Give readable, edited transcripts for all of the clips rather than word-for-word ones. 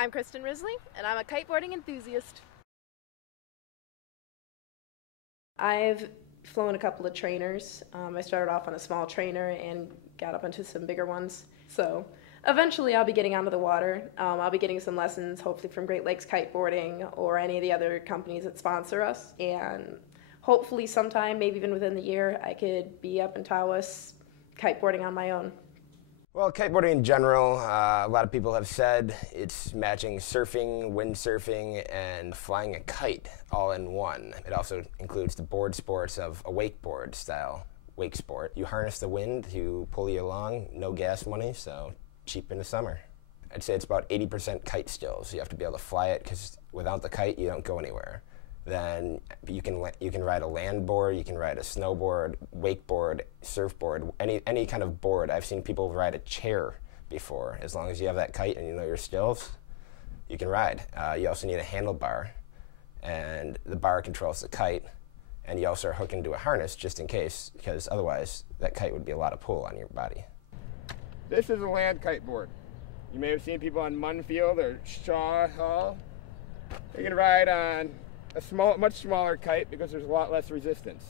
I'm Kristen Risley, and I'm a kiteboarding enthusiast. I've flown a couple of trainers. I started off on a small trainer and got up into some bigger ones. So eventually I'll be getting onto the water. I'll be getting some lessons, hopefully from Great Lakes Kiteboarding or any of the other companies that sponsor us. And hopefully sometime, maybe even within the year, I could be up in Tawas kiteboarding on my own. Well, kiteboarding in general, a lot of people have said it's matching surfing, windsurfing, and flying a kite all in one. It also includes the board sports of a wakeboard style wake sport. You harness the wind to pull you along, no gas money, so cheap in the summer. I'd say it's about 80% kite stills. You have to be able to fly it because without the kite, you don't go anywhere. Then you can ride a land board, you can ride a snowboard, wakeboard, surfboard, any kind of board. I've seen people ride a chair before. As long as you have that kite and you know your stills, you can ride. You also need a handlebar, and the bar controls the kite, and you also are hooked into a harness just in case, because otherwise that kite would be a lot of pull on your body. This is a land kiteboard. You may have seen people on Munfield or Shaw Hall. You can ride on a much smaller kite because there's a lot less resistance.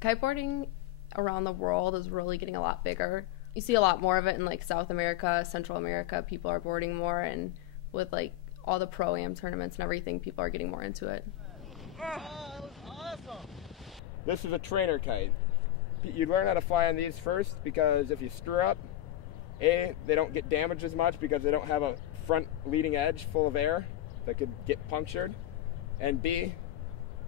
Kiteboarding around the world is really getting a lot bigger. You see a lot more of it in like South America, Central America. People are boarding more, and with like all the pro-am tournaments and everything, people are getting more into it. That was awesome. This is a trainer kite. You learn how to fly on these first because if you screw up, A, they don't get damaged as much because they don't have a front leading edge full of air that could get punctured. And B,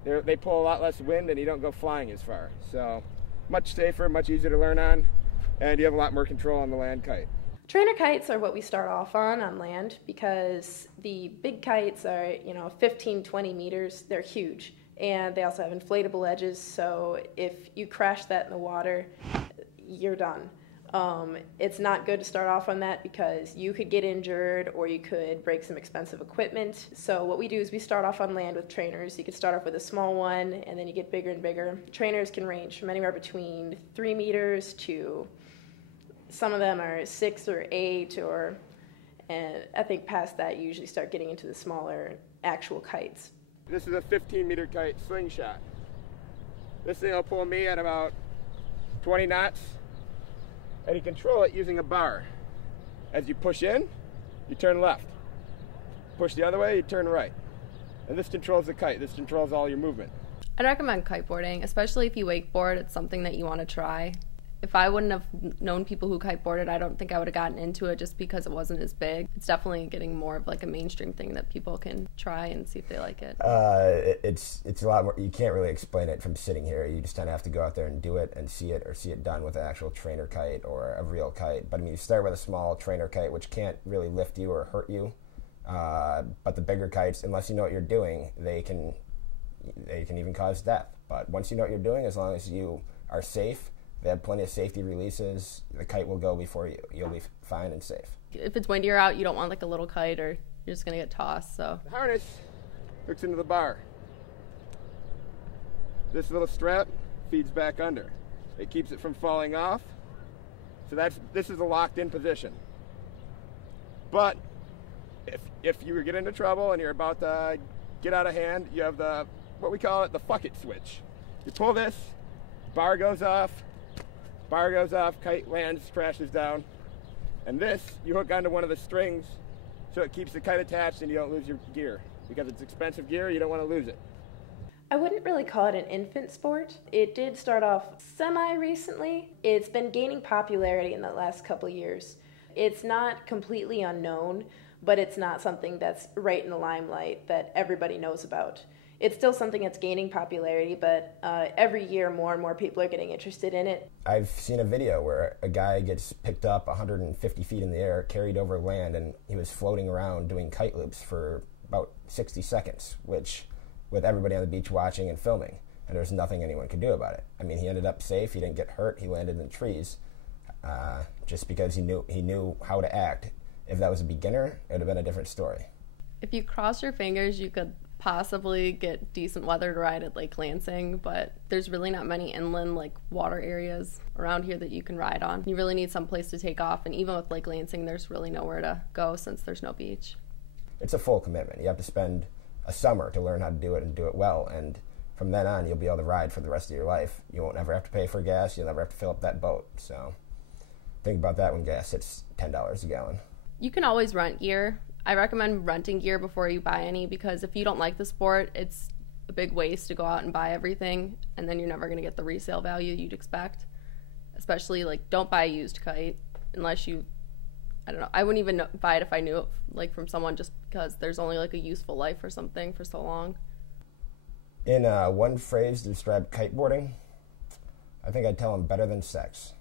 they pull a lot less wind and you don't go flying as far. So much safer, much easier to learn on, and you have a lot more control on the land kite. Trainer kites are what we start off on land because the big kites are, 15, 20 meters. They're huge. And they also have inflatable edges, so if you crash that in the water, you're done. It's not good to start off on that because you could get injured or you could break some expensive equipment. So what we do is we start off on land with trainers. You can start off with a small one and then you get bigger and bigger. Trainers can range from anywhere between 3 meters to some of them are 6 or 8 and I think past that you usually start getting into the smaller actual kites. This is a 15-meter kite slingshot. This thing will pull me at about 20 knots. And you control it using a bar. As you push in, you turn left. Push the other way, you turn right. And this controls the kite. This controls all your movement. I'd recommend kiteboarding, especially if you wakeboard. It's something that you want to try. If I wouldn't have known people who kiteboarded, I don't think I would have gotten into it just because it wasn't as big. It's definitely getting more of like a mainstream thing that people can try and see if they like it. It's a lot more. You can't really explain it from sitting here. You just kind of have to go out there and do it and see it, or see it done with an actual trainer kite or a real kite. But I mean, you start with a small trainer kite, which can't really lift you or hurt you. But the bigger kites, unless you know what you're doing, they can even cause death. But once you know what you're doing, as long as you are safe, they have plenty of safety releases. The kite will go before you. You'll be fine and safe. If it's windier out, you don't want like a little kite or you're just going to get tossed. So the harness hooks into the bar. This little strap feeds back under. It keeps it from falling off. So this is a locked in position. But if you get into trouble and you're about to get out of hand, you have what we call the fuck it switch. You pull this, bar goes off, kite lands, crashes down. And this, you hook onto one of the strings so it keeps the kite attached and you don't lose your gear. Because it's expensive gear, you don't want to lose it. I wouldn't really call it an infant sport. It did start off semi-recently. It's been gaining popularity in the last couple of years. It's not completely unknown, but it's not something that's right in the limelight that everybody knows about. It's still something that's gaining popularity, but every year more and more people are getting interested in it. I've seen a video where a guy gets picked up 150 feet in the air, carried over land, and he was floating around doing kite loops for about 60 seconds, which, with everybody on the beach watching and filming, and there's nothing anyone could do about it. I mean, he ended up safe, he didn't get hurt, he landed in the trees, just because he knew how to act. If that was a beginner, it would have been a different story. If you cross your fingers, you could possibly get decent weather to ride at Lake Lansing, but there's really not many inland like water areas around here that you can ride on. You really need some place to take off, and even with Lake Lansing, there's really nowhere to go since there's no beach. it's a full commitment. You have to spend a summer to learn how to do it and do it well, and from then on, you'll be able to ride for the rest of your life. You won't ever have to pay for gas. You'll never have to fill up that boat. So think about that when gas hits $10 a gallon. You can always rent gear. I recommend renting gear before you buy any, because if you don't like the sport, it's a big waste to go out and buy everything, and then you're never going to get the resale value you'd expect. Especially, like, don't buy a used kite unless you, I don't know, I wouldn't even buy it if I knew it, like, from someone, just because there's only, like, a useful life or something for so long. In one phrase to describe kiteboarding, I think I'd tell them better than sex.